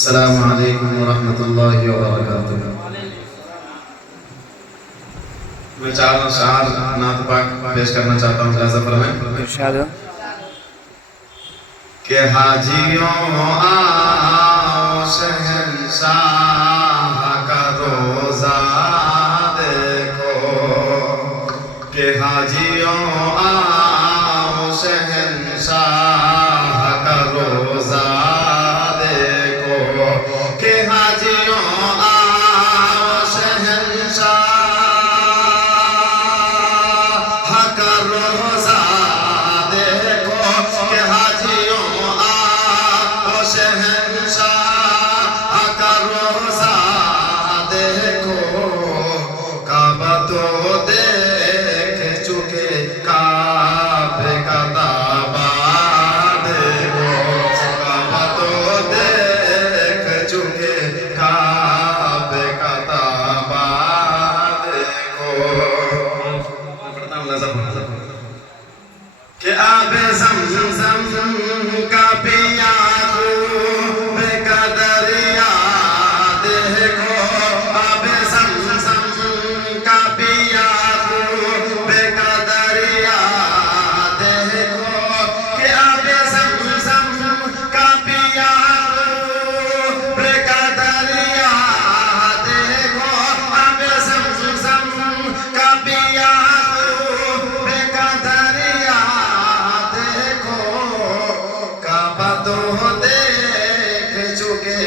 अस्सलामु अलैकुम व रहमतुल्लाहि व बरकातुहू। मैं चार नात पाक पेश करना चाहता हूँ। इजाज़त फरमाएं। इरशाद हो। कि हाजियों आओ शहंशाह का रोज़ा देखो, कि हाजियों आओ शहंशाह का रोज़ा देखो, कि हाजियों आओ शहंशाह का रोज़ा देखो, कि हाजियों आओ शहंशाह का रोज़ा देखो। काबा तो देख चुके, काबे का ताबा देखो, काबा तो देख चुके, काबे का ताबा देखो। पढ़ता हूँ नज़र कि आबे ज़मज़म का पिया खूब का दरिया देखो, आबे ज़मज़म का पिया खूब का दरिया देखो, कि आबे ज़मज़म का पिया खूब का दरिया देखो, आबे ज़मज़म का पिया खूब का दरिया देखो। काबा तो देख चुके,